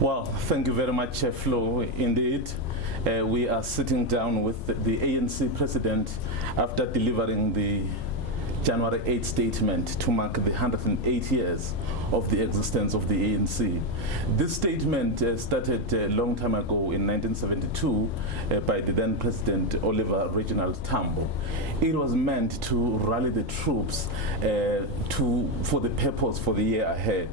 Well, thank you very much, Flo. Indeed, we are sitting down with the ANC president after delivering the January 8 statement to mark the 108 years of the existence of the ANC. This statement started a long time ago in 1972 by the then President Oliver Reginald Tambo. It was meant to rally the troops for the purpose for the year ahead.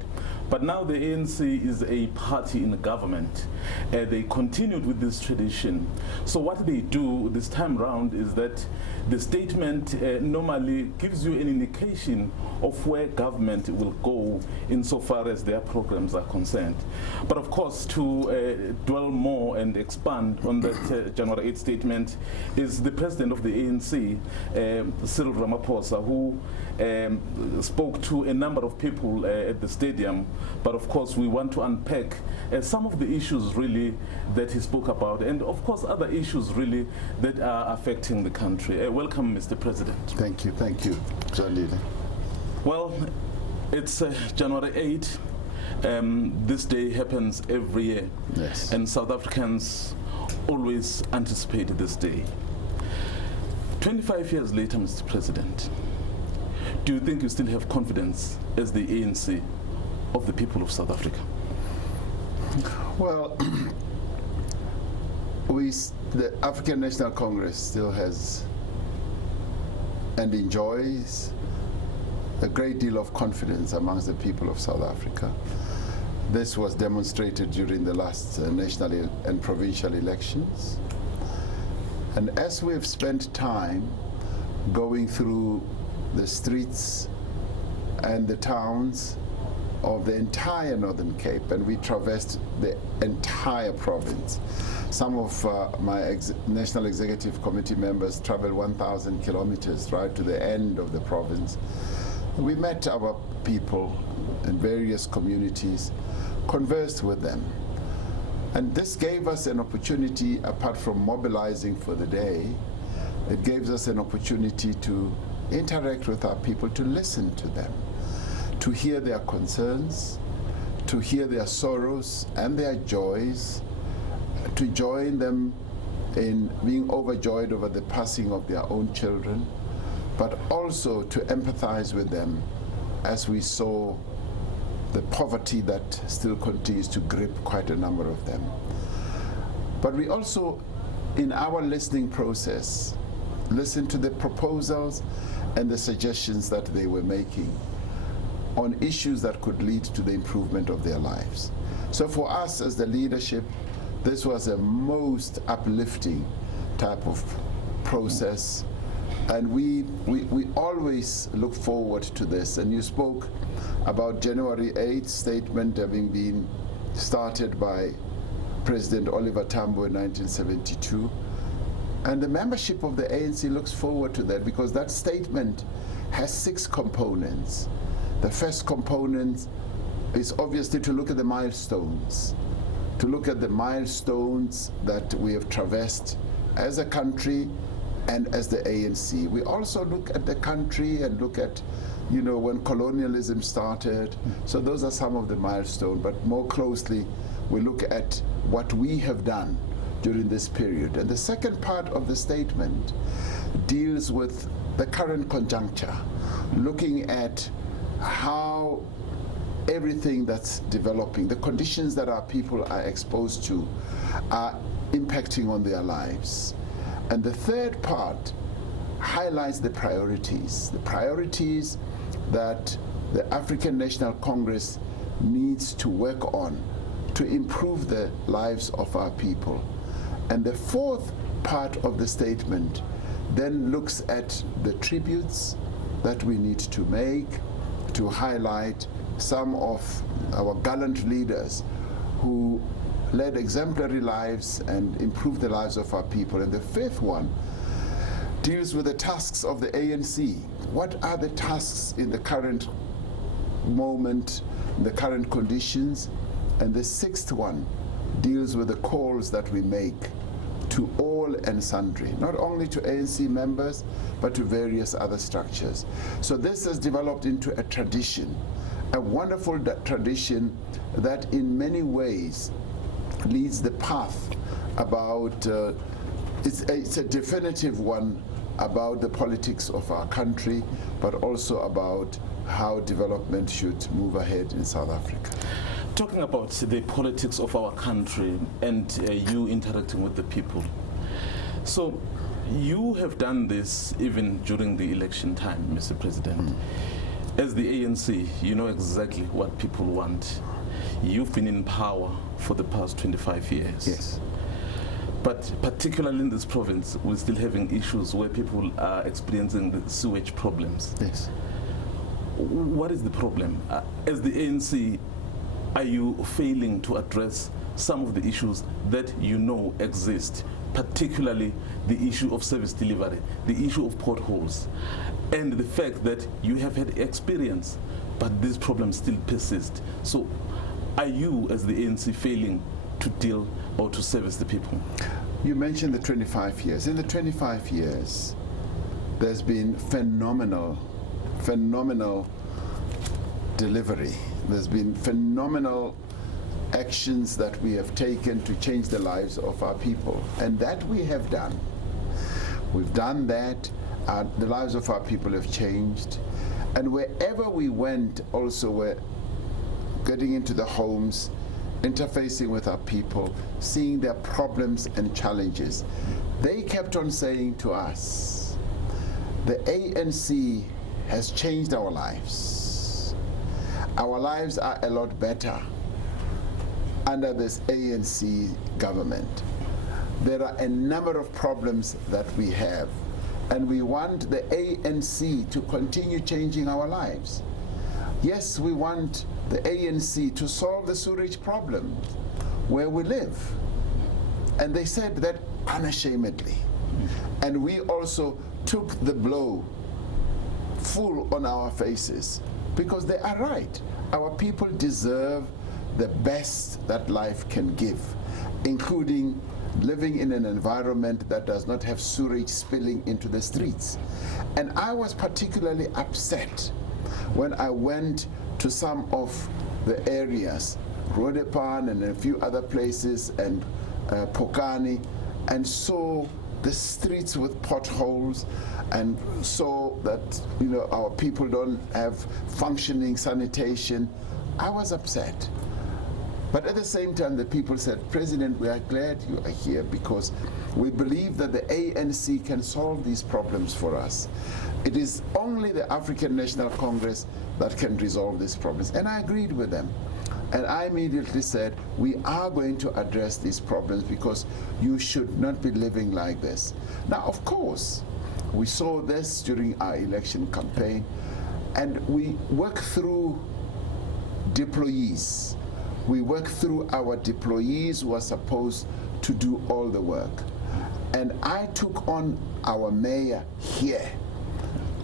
But now the ANC is a party in the government. They continued with this tradition. So what they do this time round is that the statement normally gives you an indication of where government will go insofar as their programs are concerned. But of course, to dwell more and expand on that January 8 statement is the president of the ANC, Cyril Ramaphosa, who spoke to a number of people at the stadium. But of course, we want to unpack some of the issues really that he spoke about, and of course other issues really that are affecting the country. Welcome, Mr. President. Thank you, Jalil. Well, it's January 8. This day happens every year. Yes. And South Africans always anticipate this day. 25 years later, Mr. President, do you think you still have confidence as the ANC of the people of South Africa? Well, the African National Congress still has and enjoys a great deal of confidence amongst the people of South Africa. This was demonstrated during the last national and provincial elections. And as we've spent time going through the streets and the towns of the entire Northern Cape, and we traversed the entire province. Some of my National Executive Committee members traveled 1,000 kilometers right to the end of the province. We met our people in various communities, conversed with them. And this gave us an opportunity, apart from mobilizing for the day, it gives us an opportunity to interact with our people, to listen to them, to hear their concerns, to hear their sorrows and their joys, to join them in being overjoyed over the passing of their own children, but also to empathize with them as we saw the poverty that still continues to grip quite a number of them. But we also, in our listening process, listened to the proposals and the suggestions that they were making on issues that could lead to the improvement of their lives. So for us as the leadership, this was a most uplifting type of process, and we always look forward to this. And you spoke about January 8th statement having been started by President Oliver Tambo in 1972. And the membership of the ANC looks forward to that, because that statement has 6 components. The first component is obviously to look at the milestones, that we have traversed as a country and as the ANC. We also look at the country and look at, when colonialism started. So those are some of the milestones, but more closely, we look at what we have done during this period. And the second part of the statement deals with the current conjuncture, looking at how everything that's developing, the conditions that our people are exposed to, are impacting on their lives. And the third part highlights the priorities that the African National Congress needs to work on to improve the lives of our people. And the fourth part of the statement then looks at the tributes that we need to make to highlight some of our gallant leaders who led exemplary lives and improved the lives of our people. And the fifth one deals with the tasks of the ANC. What are the tasks in the current moment, in the current conditions? And the sixth one deals with the calls that we make to all and sundry, not only to ANC members, but to various other structures. So this has developed into a tradition, a wonderful tradition that in many ways leads the path about, it's a definitive one about the politics of our country, but also about how development should move ahead in South Africa. Talking about the politics of our country and you interacting with the people. So you have done this even during the election time, Mr. President. As the ANC, you know exactly what people want. You've been in power for the past 25 years. Yes. But particularly in this province, we're still having issues where people are experiencing the sewage problems. Yes. What is the problem? As the ANC, are you failing to address some of the issues that you know exist, particularly the issue of service delivery, the issue of potholes, and the fact that you have had experience, but these problems still persist? So are you, as the ANC, failing to deal or to service the people? You mentioned the 25 years. In the 25 years, there's been phenomenal delivery. There's been phenomenal actions that we have taken to change the lives of our people. And that we have done. We've done that. The lives of our people have changed. And wherever we went, also we're getting into the homes, interfacing with our people, seeing their problems and challenges. They kept on saying to us, the ANC has changed our lives. Our lives are a lot better under this ANC government. There are a number of problems that we have, and we want the ANC to continue changing our lives. Yes, we want the ANC to solve the sewage problem where we live. And they said that unashamedly. And we also took the blow full on our faces, because they are right. Our people deserve the best that life can give, including living in an environment that does not have sewage spilling into the streets. And I was particularly upset when I went to some of the areas, Rodepan and a few other places, and Pokani, and saw the streets with potholes, and saw that, you know, our people don't have functioning sanitation. I was upset. But at the same time, the people said, President, we are glad you are here, because we believe that the ANC can solve these problems for us. It is only the African National Congress that can resolve these problems. And I agreed with them. And I immediately said, we are going to address these problems, because you should not be living like this. Now, of course, we saw this during our election campaign, and we worked through deployees. We worked through our deployees who are supposed to do all the work. And I took on our mayor here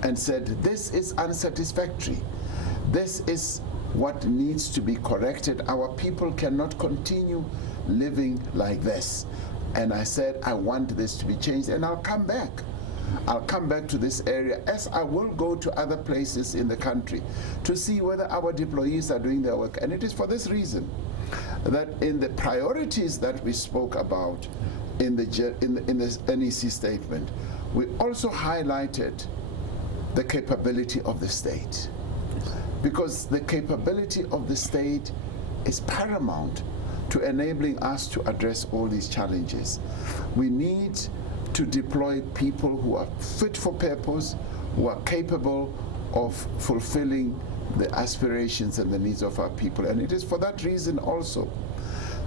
and said, this is unsatisfactory. This is what needs to be corrected. Our people cannot continue living like this. And I said, I want this to be changed, and I'll come back. I'll come back to this area, as I will go to other places in the country to see whether our deployees are doing their work. And it is for this reason that in the priorities that we spoke about in the NEC statement, we also highlighted the capability of the state. Because the capability of the state is paramount to enabling us to address all these challenges. We need to deploy people who are fit for purpose, who are capable of fulfilling the aspirations and the needs of our people. And it is for that reason also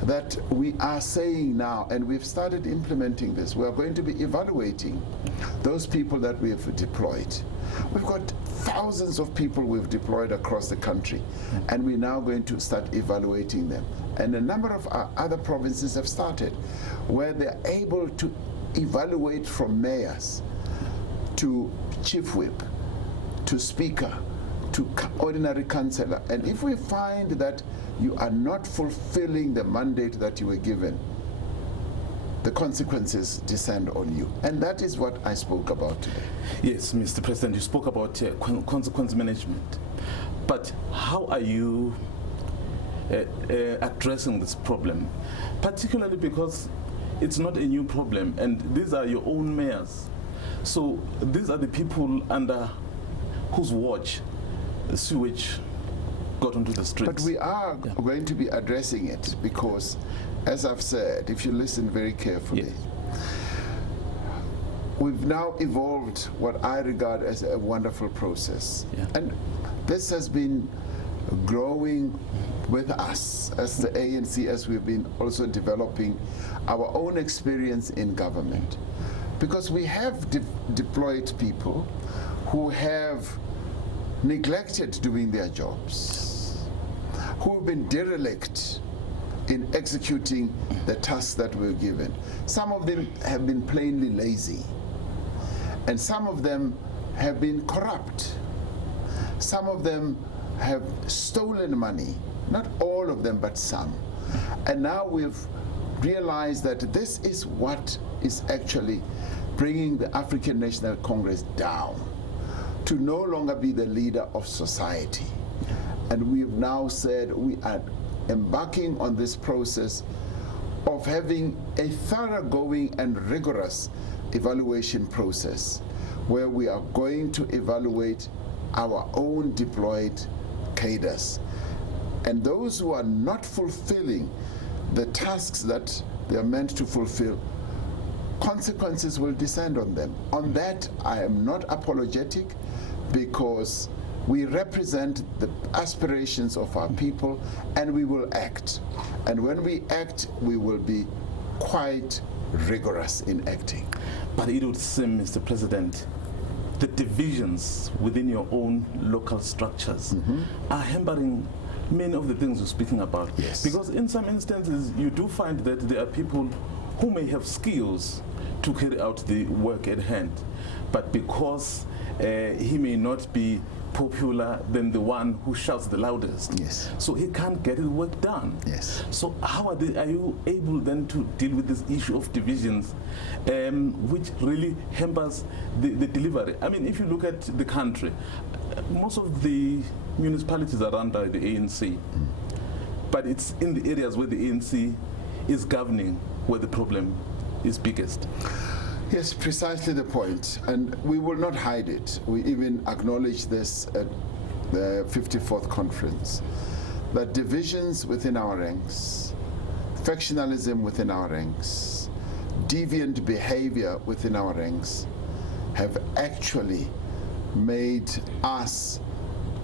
that we are saying now, and we've started implementing this, we are going to be evaluating those people that we have deployed. We've got thousands of people we've deployed across the country, and we're now going to start evaluating them. And a number of our other provinces have started, where they're able to evaluate from mayors to chief whip to speaker to ordinary councillor. And if we find that you are not fulfilling the mandate that you were given, the consequences descend on you. And that is what I spoke about today. Yes, Mr. President, you spoke about consequence management. But how are you addressing this problem? Particularly because it's not a new problem, and these are your own mayors. So these are the people under whose watch sewage got onto the streets. But we are going to be addressing it because, as I've said, if you listen very carefully, we've now evolved what I regard as a wonderful process. And this has been growing with us as the ANC, as we've been also developing our own experience in government. Because we have deployed people who have neglected doing their jobs, who have been derelict in executing the tasks that were given. Some of them have been plainly lazy, and some of them have been corrupt. Some of them have stolen money, not all of them, but some. And now we've realized that this is what is actually bringing the African National Congress down, to no longer be the leader of society. And we've now said we are embarking on this process of having a thoroughgoing and rigorous evaluation process, where we are going to evaluate our own deployed cadres. And those who are not fulfilling the tasks that they are meant to fulfill, consequences will descend on them. On that, I am not apologetic, because we represent the aspirations of our people, and we will act. And when we act, we will be quite rigorous in acting. But it would seem, Mr. President, the divisions within your own local structures are hampering many of the things you're speaking about. Yes. Because in some instances, you do find that there are people who may have skills to carry out the work at hand, but because he may not be popular than the one who shouts the loudest, Yes. so he can't get his work done. Yes. So how are you able then to deal with this issue of divisions, which really hampers the delivery? I mean, if you look at the country, most of the municipalities are run by the ANC, but it's in the areas where the ANC is governing where the problem is biggest. Yes, precisely the point, and we will not hide it. We even acknowledge this at the 54th conference, that divisions within our ranks, factionalism within our ranks, deviant behavior within our ranks have actually made us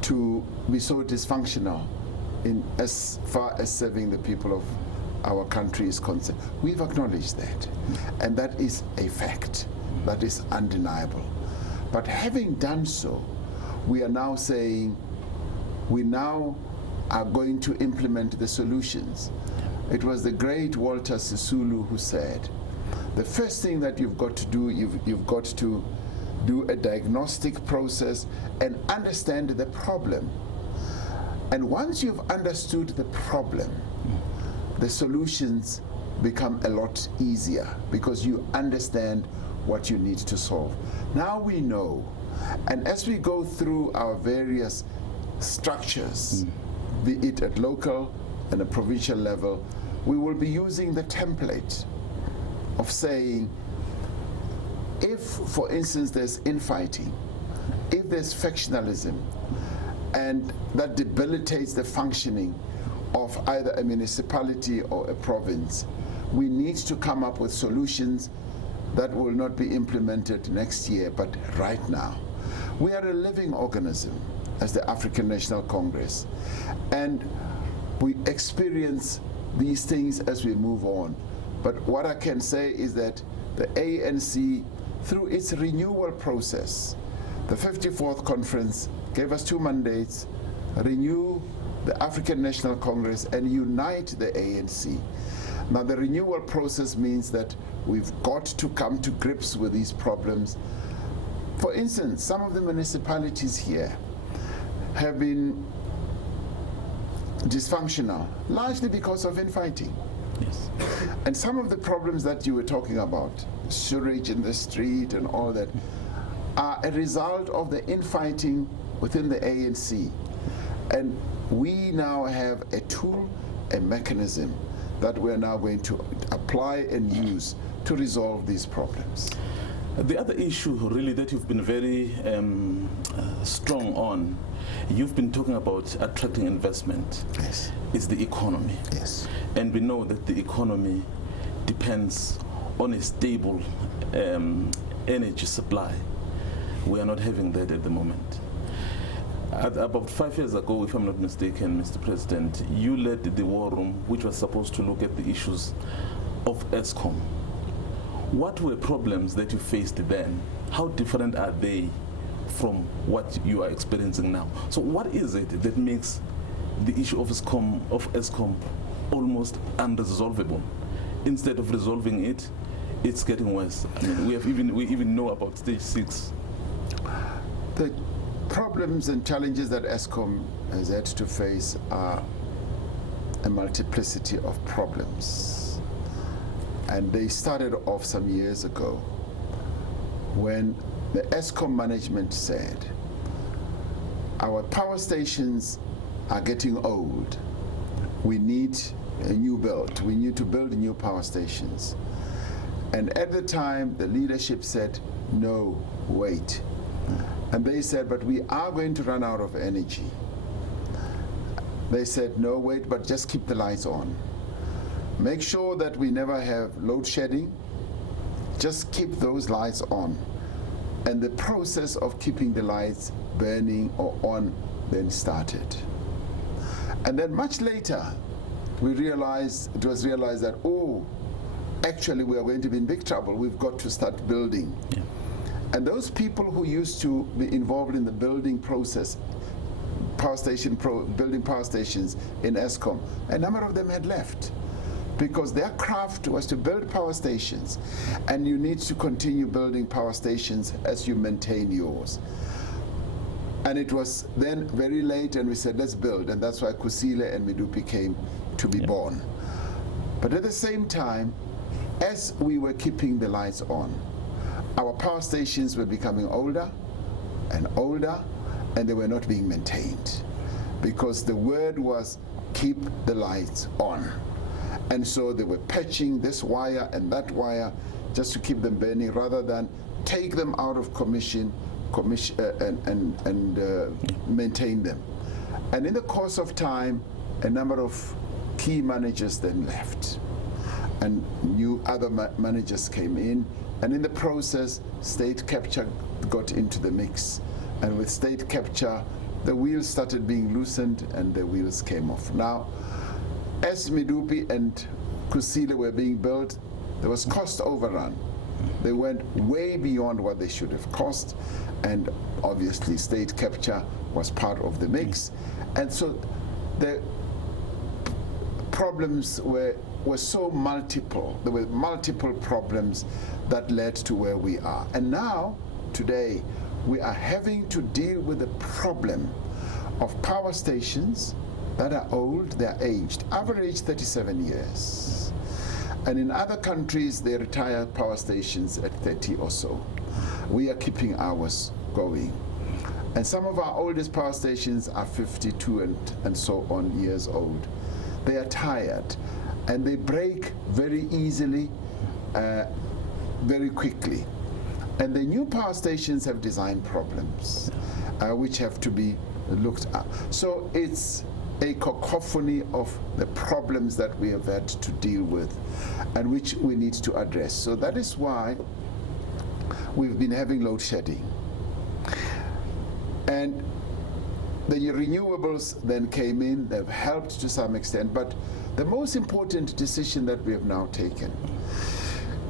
to be so dysfunctional in as far as serving the people of our country is concerned. We've acknowledged that, and that is a fact that is undeniable. But having done so, we are now saying we now are going to implement the solutions. It was the great Walter Sisulu who said, the first thing that you've got to do, you've got to do a diagnostic process and understand the problem. And once you've understood the problem, the solutions become a lot easier, because you understand what you need to solve. Now we know, and as we go through our various structures, be it at local and a provincial level, we will be using the template of saying, if, for instance, there's infighting, if there's factionalism, and that debilitates the functioning of either a municipality or a province, we need to come up with solutions that will not be implemented next year, but right now. We are a living organism as the African National Congress, and we experience these things as we move on. But what I can say is that the ANC, through its renewal process, the 54th conference gave us 2 mandates: renew the African National Congress and unite the ANC. Now, the renewal process means that we've got to come to grips with these problems. For instance, some of the municipalities here have been dysfunctional, largely because of infighting. Yes. And some of the problems that you were talking about, sewage in the street and all that, are a result of the infighting within the ANC. And we now have a tool, a mechanism that we're now going to apply and use to resolve these problems. The other issue really that you've been very strong on, you've been talking about attracting investment, Yes. is the economy. Yes. And we know that the economy depends on a stable energy supply. We are not having that at the moment. About 5 years ago, if I'm not mistaken, Mr. President, you led the war room, which was supposed to look at the issues of ESCOM. What were problems that you faced then? How different are they from what you are experiencing now? So what is it that makes the issue of ESCOM almost unresolvable? Instead of resolving it, it's getting worse. I mean, we even know about stage 6. The problems and challenges that ESCOM has had to face are a multiplicity of problems. And they started off some years ago when the ESCOM management said, our power stations are getting old. We need a new build. We need to build new power stations. And at the time, the leadership said, no, wait. And they said, but we are going to run out of energy. They said, no, wait, but just keep the lights on. Make sure that we never have load shedding. Just keep those lights on. And the process of keeping the lights burning or on then started. And then much later, it was realized that, oh, actually we are going to be in big trouble. We've got to start building. Yeah. And those people who used to be involved in the building process, building power stations in ESCOM, a number of them had left, because their craft was to build power stations, and you need to continue building power stations as you maintain yours. And it was then very late, and we said, let's build, and that's why Kusile and Medupi came to be born. But at the same time, as we were keeping the lights on, our power stations were becoming older and older, and they were not being maintained, because the word was, keep the lights on. And so they were patching this wire and that wire just to keep them burning, rather than take them out of commission and maintain them. And in the course of time, a number of key managers then left, and new other managers came in, and in the process, state capture got into the mix. And with state capture, the wheels started being loosened and the wheels came off. Now, as Medupi and Kusile were being built, there was cost overrun. They went way beyond what they should have cost, and obviously state capture was part of the mix. And so the problems were so multiple. There were multiple problems that led to where we are. And now, today, we are having to deal with the problem of power stations that are old, they're aged, average 37 years. And in other countries, they retire power stations at 30 or so. We are keeping ours going. And some of our oldest power stations are 52 and so on years old. They are tired, and they break very easily, very quickly. And the new power stations have design problems, which have to be looked at. So it's a cacophony of the problems that we have had to deal with, and which we need to address. So that is why we've been having load shedding. And the renewables then came in, they've helped to some extent, but the most important decision that we have now taken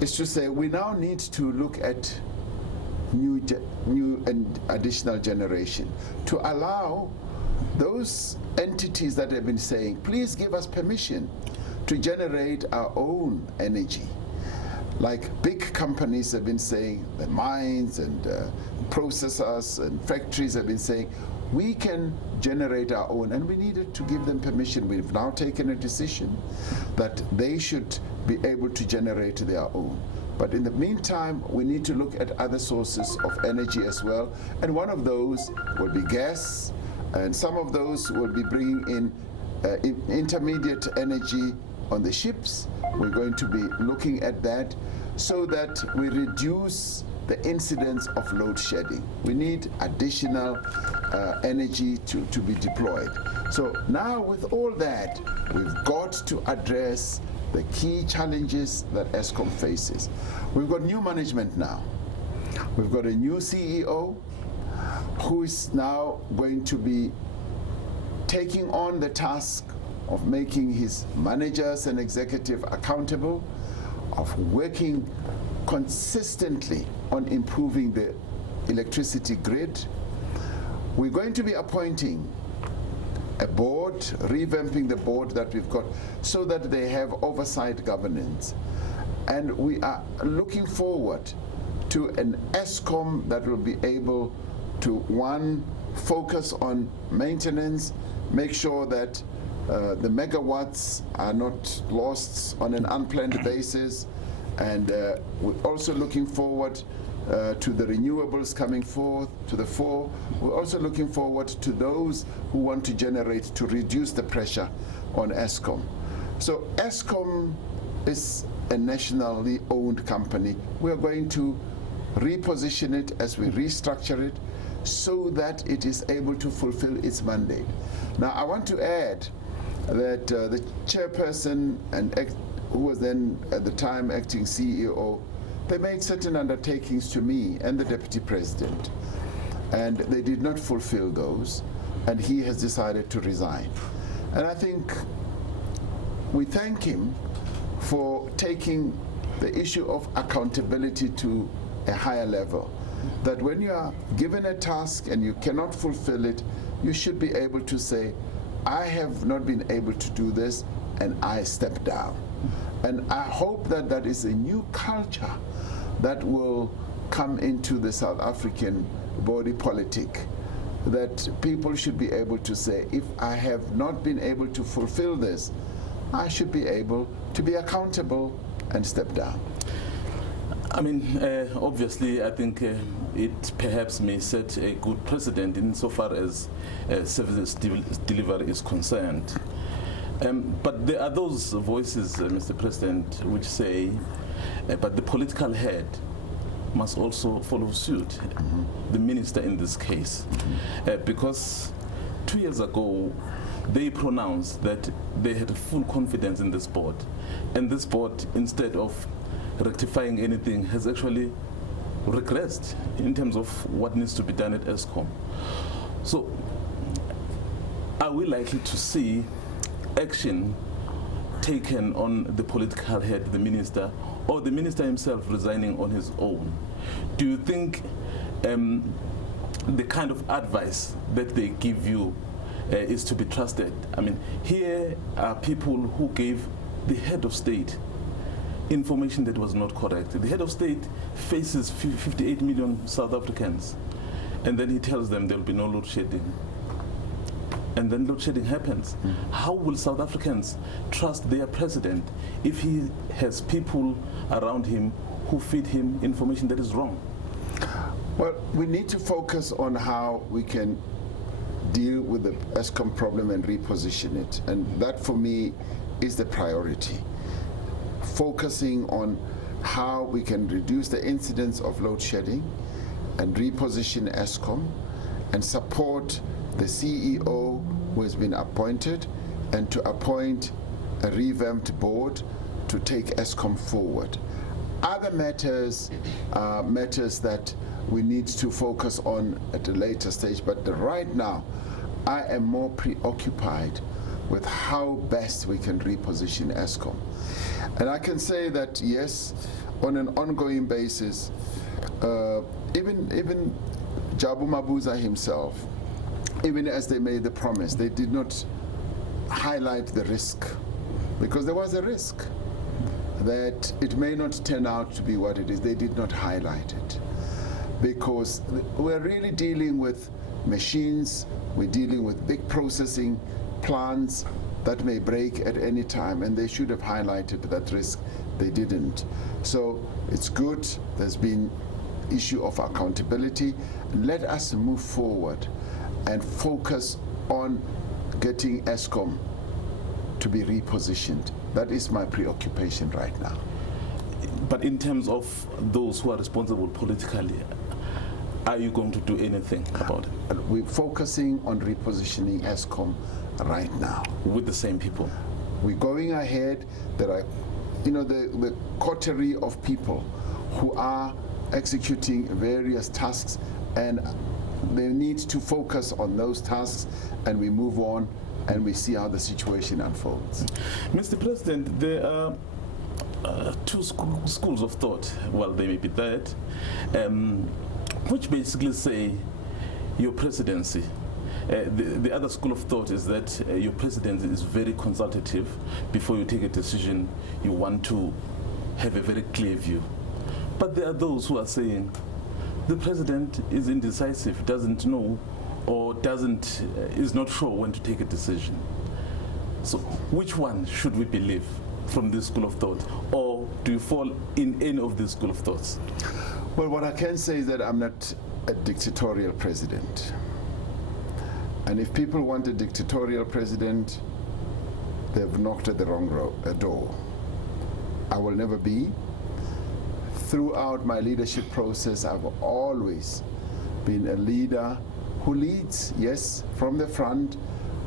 is to say we now need to look at new and additional generation to allow those entities that have been saying, please give us permission to generate our own energy. Like big companies have been saying, the mines and processors and factories have been saying, we can generate our own, and we needed to give them permission. We've now taken a decision that they should be able to generate their own. But in the meantime, we need to look at other sources of energy as well, and one of those will be gas, And some of those will be bringing in intermediate energy on the ships. We're going to be looking at that so that we reduce the incidence of load shedding. We need additional energy to be deployed. So now with all that, we've got to address the key challenges that Eskom faces. We've got new management now. We've got a new CEO who is now going to be taking on the task of making his managers and executive accountable, of working consistently on improving the electricity grid. We're going to be appointing a board, revamping the board that we've got so that they have oversight governance. And we are looking forward to an Eskom that will be able to, one, focus on maintenance, make sure that the megawatts are not lost on an unplanned basis, and we're also looking forward to the renewables coming forth to the fore. We're also looking forward to those who want to generate to reduce the pressure on Eskom. So Eskom is a nationally owned company. We're going to reposition it as we restructure it so that it is able to fulfill its mandate. Now, I want to add that the chairperson and who was then at the time acting CEO, they made certain undertakings to me and the deputy president, and they did not fulfill those, and he has decided to resign. And I think we thank him for taking the issue of accountability to a higher level, that when you are given a task and you cannot fulfill it, you should be able to say, I have not been able to do this and I step down. And I hope that that is a new culture that will come into the South African body politic, that people should be able to say, if I have not been able to fulfill this, I should be able to be accountable and step down. I mean, obviously, I think it perhaps may set a good precedent insofar as service delivery is concerned. But there are those voices, Mr. President, which say, but the political head must also follow suit, the minister in this case, because 2 years ago, they pronounced that they had full confidence in this board, and this board, instead of rectifying anything, has actually regressed in terms of what needs to be done at Eskom. So, are we likely to see action taken on the political head, the minister, or the minister himself resigning on his own? Do you think the kind of advice that they give you is to be trusted? I mean, here are people who gave the head of state information that was not correct. The head of state faces 58 million South Africans, and then he tells them there will be no load shedding. And then load shedding happens. How will South Africans trust their president if he has people around him who feed him information that is wrong? Well, we need to focus on how we can deal with the Eskom problem and reposition it. And that, for me, is the priority. Focusing on how we can reduce the incidence of load shedding and reposition Eskom and support the CEO who has been appointed, and to appoint a revamped board to take Eskom forward. Other matters are matters that we need to focus on at a later stage, but right now I am more preoccupied with how best we can reposition Eskom. And I can say that, yes, on an ongoing basis, even Jabu Mabuza himself, even as they made the promise, they did not highlight the risk, because there was a risk that it may not turn out to be what it is. They did not highlight it, because we're really dealing with machines, we're dealing with big processing plants that may break at any time, and they should have highlighted that risk. They didn't. So it's good, there's been issue of accountability, and let us move forward and focus on getting Eskom to be repositioned. That is my preoccupation right now. But in terms of those who are responsible politically, are you going to do anything about it? We're focusing on repositioning Eskom right now. With the same people? We're going ahead. There are, the coterie of people who are executing various tasks, and they need to focus on those tasks, and we move on and we see how the situation unfolds. Mr. President, there are two schools of thought, well, they may be that, which basically say your presidency. The other school of thought is that your presidency is very consultative. Before you take a decision, you want to have a very clear view. But there are those who are saying the president is indecisive, doesn't know, or is not sure when to take a decision. So which one should we believe from this school of thought, or do you fall in any of these school of thoughts? Well, what I can say is that I'm not a dictatorial president. And if people want a dictatorial president, they've knocked at the wrong door. I will never be. Throughout my leadership process, I've always been a leader who leads, yes, from the front,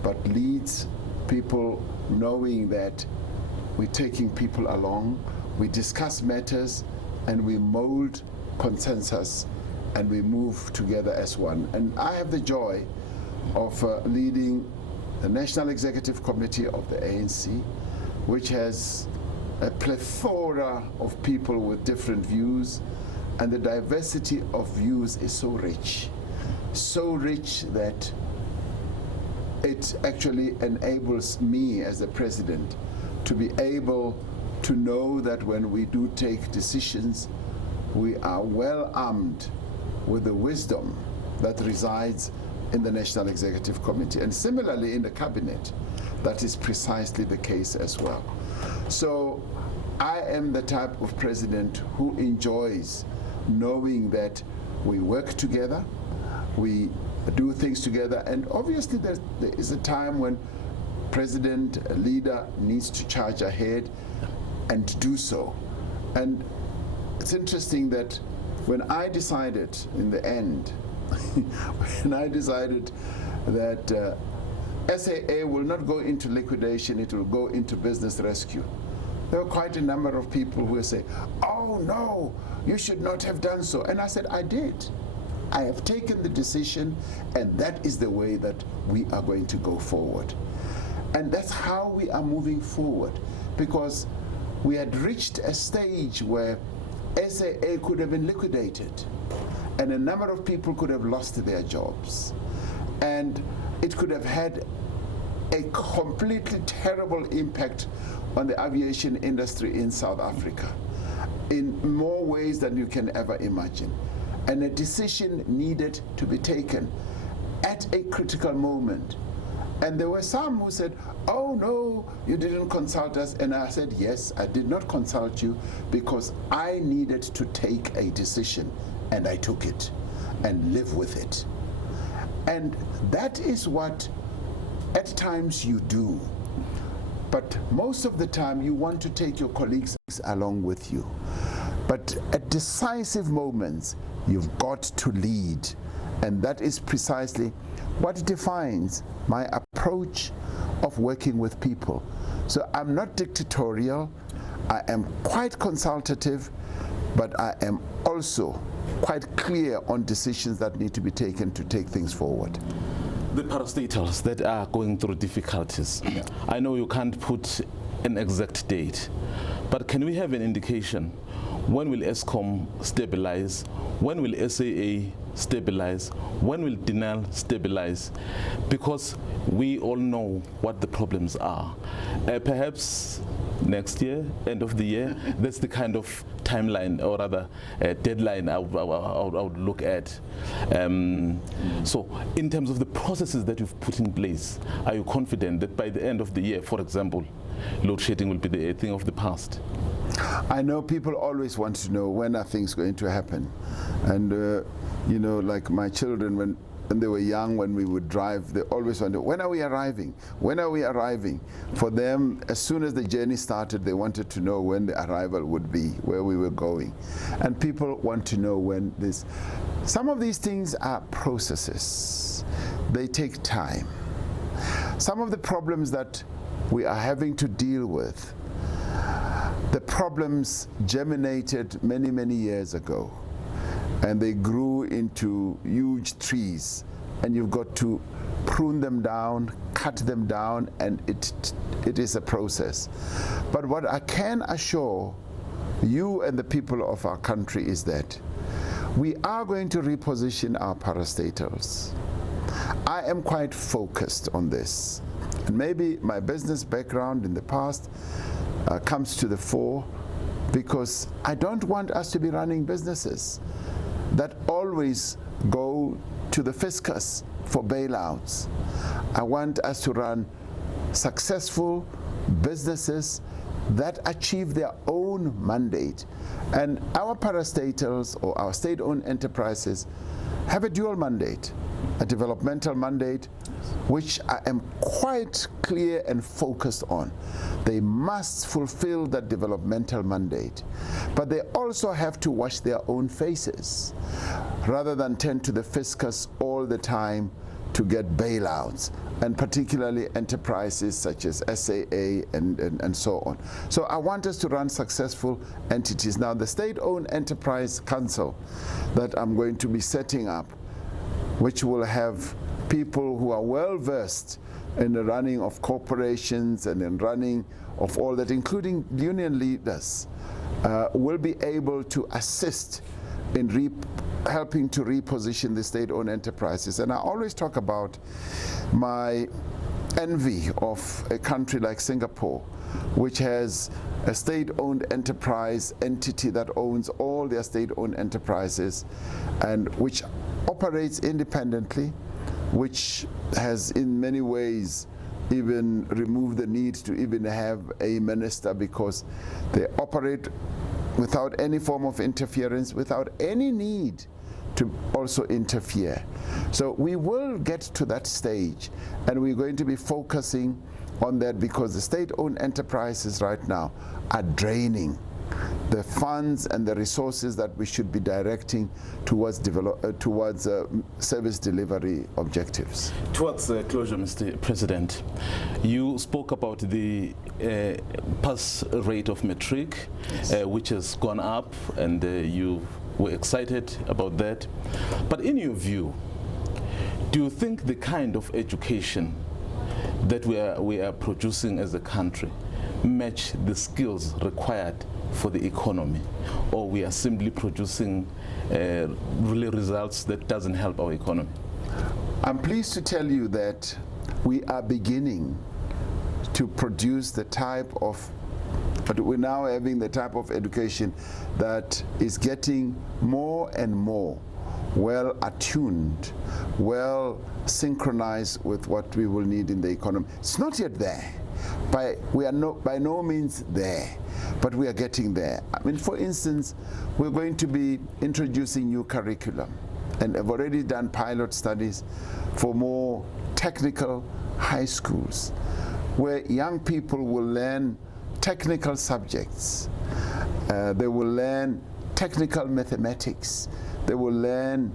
but leads people knowing that we're taking people along, we discuss matters, and we mold consensus, and we move together as one. And I have the joy of leading the National Executive Committee of the ANC, which has a plethora of people with different views, and the diversity of views is so rich that it actually enables me as the president to be able to know that when we do take decisions, we are well armed with the wisdom that resides in the National Executive Committee. And similarly in the cabinet, that is precisely the case as well. So I am the type of president who enjoys knowing that we work together, we do things together, and obviously there is a time when president, a leader, needs to charge ahead and do so. And it's interesting that when I decided in the end, when I decided that SAA will not go into liquidation, it will go into business rescue, there were quite a number of people who would say, oh no, you should not have done so. And I said, I did. I have taken the decision, and that is the way that we are going to go forward. And that's how we are moving forward, because we had reached a stage where SAA could have been liquidated, and a number of people could have lost their jobs. And it could have had a completely terrible impact on the aviation industry in South Africa in more ways than you can ever imagine. And a decision needed to be taken at a critical moment. And there were some who said, oh no, you didn't consult us. And I said, yes, I did not consult you because I needed to take a decision, and I took it and live with it. And that is what at times you do. But most of the time you want to take your colleagues along with you. But at decisive moments, you've got to lead. And that is precisely what defines my approach of working with people. So I'm not dictatorial, I am quite consultative, but I am also quite clear on decisions that need to be taken to take things forward. The parastatals that are going through difficulties, yeah. I know you can't put an exact date, but can we have an indication? When will Eskom stabilize? When will SAA stabilize? When will Denel stabilize? Because we all know what the problems are. Perhaps next year, end of the year, that's the kind of timeline, or rather deadline I would look at. So in terms of the processes that you've put in place, are you confident that by the end of the year, for example, load shedding will be a thing of the past? I know people always want to know when are things going to happen. And you know, like my children, when when they were young, when we would drive, they always wondered, when are we arriving? When are we arriving? For them, as soon as the journey started, they wanted to know when the arrival would be, where we were going. And people want to know when this. Some of these things are processes. They take time. Some of the problems that we are having to deal with, the problems germinated many, many years ago, and they grew into huge trees, and you've got to prune them down, cut them down, and it is a process. But what I can assure you and the people of our country is that we are going to reposition our parastatals. I am quite focused on this, and maybe my business background in the past comes to the fore, because I don't want us to be running businesses that always go to the fiscus for bailouts. I want us to run successful businesses that achieve their own mandate. And our parastatals, or our state-owned enterprises, have a dual mandate, a developmental mandate, which I am quite clear and focused on. They must fulfill that developmental mandate, but they also have to wash their own faces, rather than tend to the fiscus all the time to get bailouts, and particularly enterprises such as SAA and so on. So I want us to run successful entities. Now, the State-Owned Enterprise Council that I'm going to be setting up, which will have people who are well versed in the running of corporations and in running of all that, including union leaders, will be able to assist in helping to reposition the state-owned enterprises. And I always talk about my envy of a country like Singapore, which has a state-owned enterprise entity that owns all their state-owned enterprises, and which operates independently, which has in many ways even removed the need to even have a minister, because they operate without any form of interference, without any need to also interfere. So we will get to that stage, and we're going to be focusing on that, because the state-owned enterprises right now are draining the funds and the resources that we should be directing towards service delivery objectives. Towards closure, Mr. President, you spoke about the pass rate of matric, yes, which has gone up, and you were excited about that. But in your view, do you think the kind of education that we are producing as a country match the skills required for the economy, or we are simply producing really results that doesn't help our economy? I'm pleased to tell you that we are beginning to produce the type of, but we're now having the type of education that is getting more and more well attuned, well synchronized with what we will need in the economy. It's not yet there. We are by no means there, but we are getting there. I mean, for instance, we're going to be introducing new curriculum, and have already done pilot studies for more technical high schools, where young people will learn technical subjects. They will learn technical mathematics. They will learn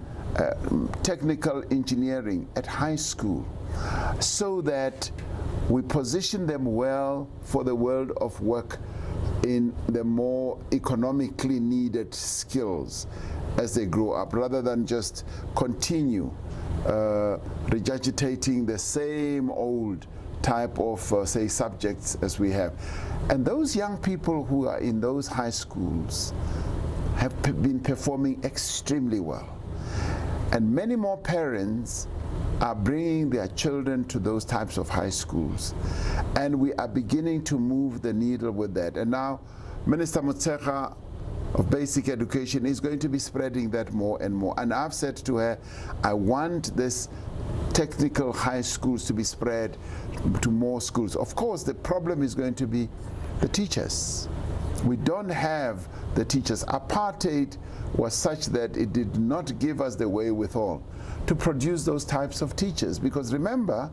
technical engineering at high school, so that we position them well for the world of work in the more economically needed skills as they grow up, rather than just continue regurgitating the same old type of, say, subjects as we have. And those young people who are in those high schools have been performing extremely well. And many more parents are bringing their children to those types of high schools. And we are beginning to move the needle with that. And now Minister Motshekga of Basic Education is going to be spreading that more and more. And I've said to her, I want this technical high schools to be spread to more schools. Of course, the problem is going to be the teachers. We don't have the teachers. Apartheid was such that it did not give us the wherewithal to produce those types of teachers, because remember,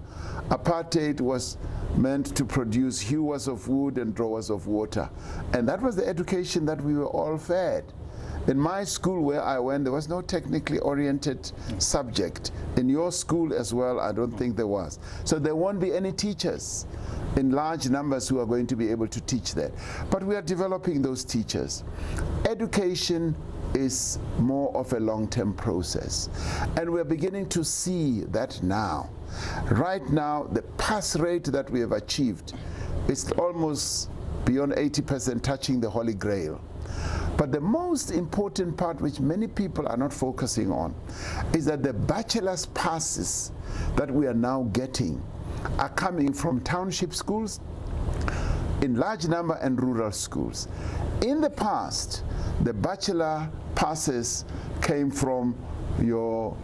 apartheid was meant to produce hewers of wood and drawers of water, and that was the education that we were all fed. In my school where I went, there was no technically oriented subject. In your school as well, I don't think there was. So there won't be any teachers in large numbers who are going to be able to teach that. But we are developing those teachers. Education is more of a long-term process, and we're beginning to see that now. Right now, the pass rate that we have achieved is almost beyond 80%, touching the Holy Grail. But the most important part, which many people are not focusing on, is that the bachelor's passes that we are now getting are coming from township schools in large number and rural schools. In the past, the bachelor passes came from your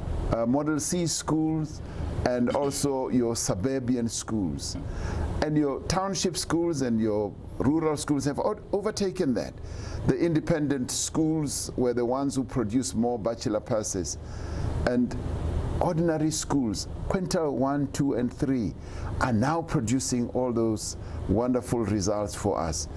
Model C schools and also your suburban schools. And your township schools and your rural schools have overtaken that. The independent schools were the ones who produced more bachelor passes. And ordinary schools, quintile 1, 2, and 3, are now producing all those wonderful results for us.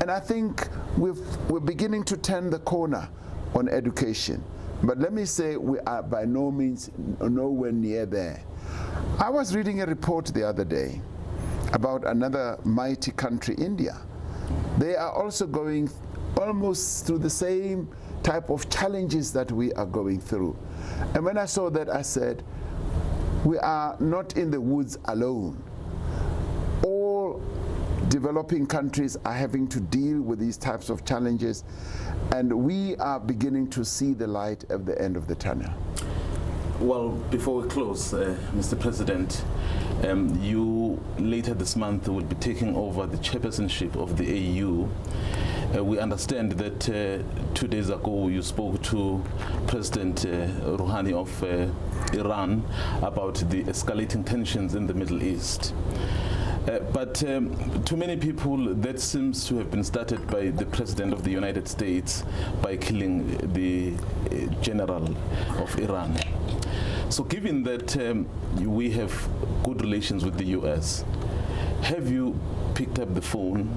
And I think we're beginning to turn the corner on education. But let me say, we are by no means nowhere near there. I was reading a report the other day about another mighty country, India. They are also going almost through the same type of challenges that we are going through. And when I saw that, I said, we are not in the woods alone. All developing countries are having to deal with these types of challenges, and we are beginning to see the light at the end of the tunnel. Well, before we close, Mr. President, you later this month will be taking over the chairpersonship of the AU. We understand that 2 days ago you spoke to President Rouhani of Iran about the escalating tensions in the Middle East. But to many people, that seems to have been started by the President of the United States by killing the general of Iran. So given that we have good relations with the US, have you picked up the phone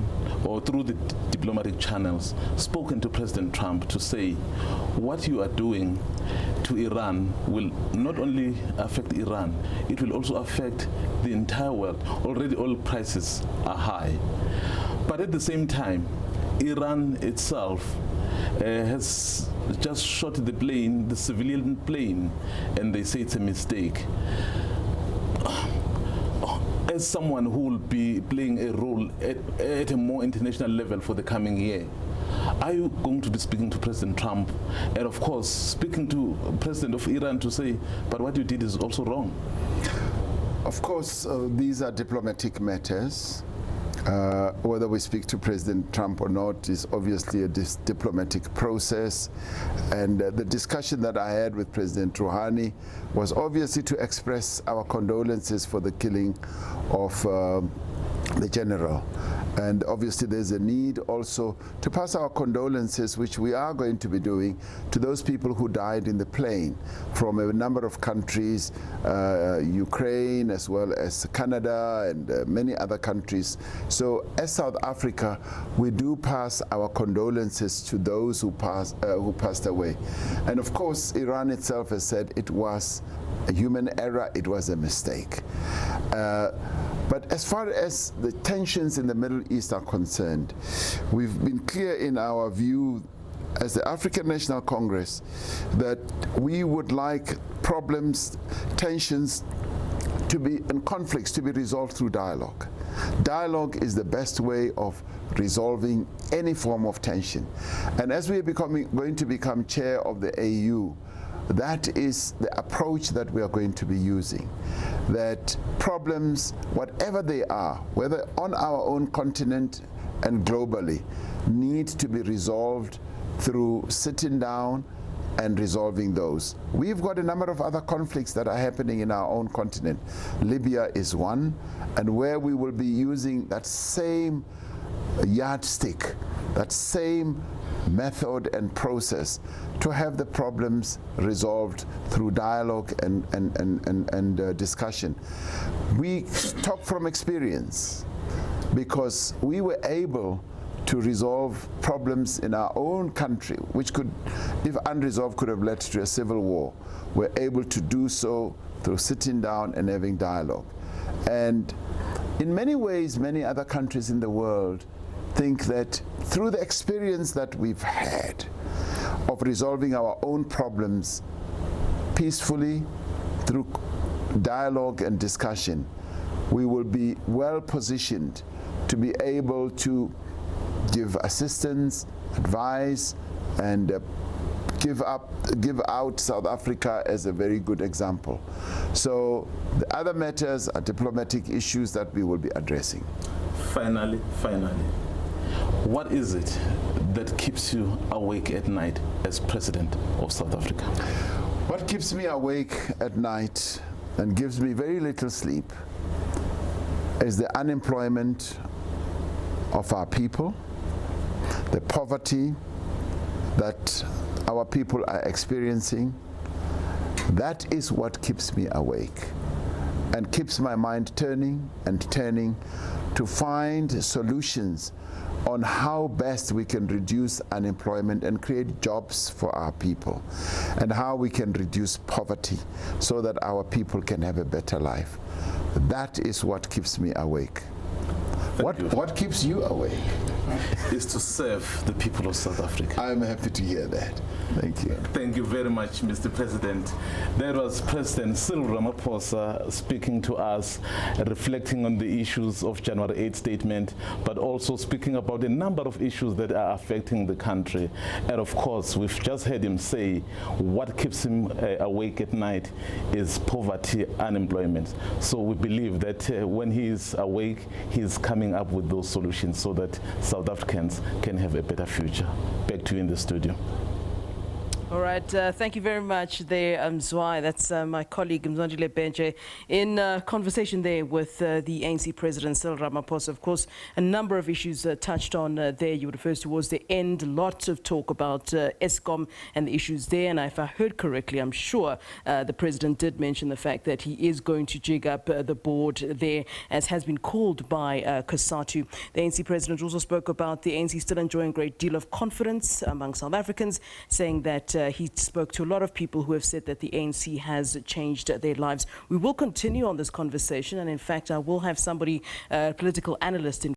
or through the diplomatic channels spoken to President Trump to say what you are doing to Iran will not only affect Iran, it will also affect the entire world? Already oil prices are high. But at the same time, Iran itself has just shot the plane, the civilian plane, and they say it's a mistake. As someone who will be playing a role at a more international level for the coming year, are you going to be speaking to President Trump and, of course, speaking to President of Iran to say, but what you did is also wrong? Of course, these are diplomatic matters. Whether we speak to President Trump or not is obviously a diplomatic process. And the discussion that I had with President Rouhani was obviously to express our condolences for the killing of the general. And obviously there's a need also to pass our condolences, which we are going to be doing, to those people who died in the plane from a number of countries, Ukraine as well as Canada and many other countries. So as South Africa, we do pass our condolences to those who passed away. And of course, Iran itself has said it was a human error, it was a mistake. But as far as the tensions in the Middle East are concerned, we've been clear in our view as the African National Congress that we would like problems, tensions to be, and conflicts to be resolved through dialogue. Dialogue is the best way of resolving any form of tension. And as we are going to become chair of the AU, that is the approach that we are going to be using. That problems, whatever they are, whether on our own continent and globally, need to be resolved through sitting down and resolving those. We've got a number of other conflicts that are happening in our own continent. Libya is one, and where we will be using that same yardstick that same method and process to have the problems resolved through dialogue and discussion. We talk from experience because we were able to resolve problems in our own country, which could, if unresolved, could have led to a civil war. We're able to do so through sitting down and having dialogue. And in many ways, many other countries in the world think that through the experience that we've had of resolving our own problems peacefully through dialogue and discussion, we will be well positioned to be able to give assistance, advice, and give out South Africa as a very good example. So the other matters are diplomatic issues that we will be addressing. Finally, what is it that keeps you awake at night as President of South Africa? What keeps me awake at night and gives me very little sleep is the unemployment of our people, the poverty that our people are experiencing. That is what keeps me awake and keeps my mind turning and turning to find solutions on how best we can reduce unemployment and create jobs for our people, and how we can reduce poverty so that our people can have a better life. That is what keeps me awake. What keeps you awake? Is to serve the people of South Africa. I'm happy to hear that. Thank you. Thank you very much, Mr. President. That was President Cyril Ramaphosa speaking to us, reflecting on the issues of January 8th statement, but also speaking about a number of issues that are affecting the country. And of course, we've just heard him say what keeps him awake at night is poverty, unemployment. So we believe that when he is awake, he's coming up with those solutions so that South Africans can have a better future. Back to you in the studio. All right, thank you very much there, Zwei. That's my colleague, Mzwandile Benje, in conversation there with the ANC President, Cyril Ramaphosa. Of course, a number of issues touched on there. You refers towards the end, lots of talk about Eskom and the issues there. And if I heard correctly, I'm sure the President did mention the fact that he is going to jig up the board there, as has been called by Cosatu. The ANC President also spoke about the ANC still enjoying a great deal of confidence among South Africans, saying that he spoke to a lot of people who have said that the ANC has changed their lives. We will continue on this conversation, and in fact, I will have somebody, political analyst in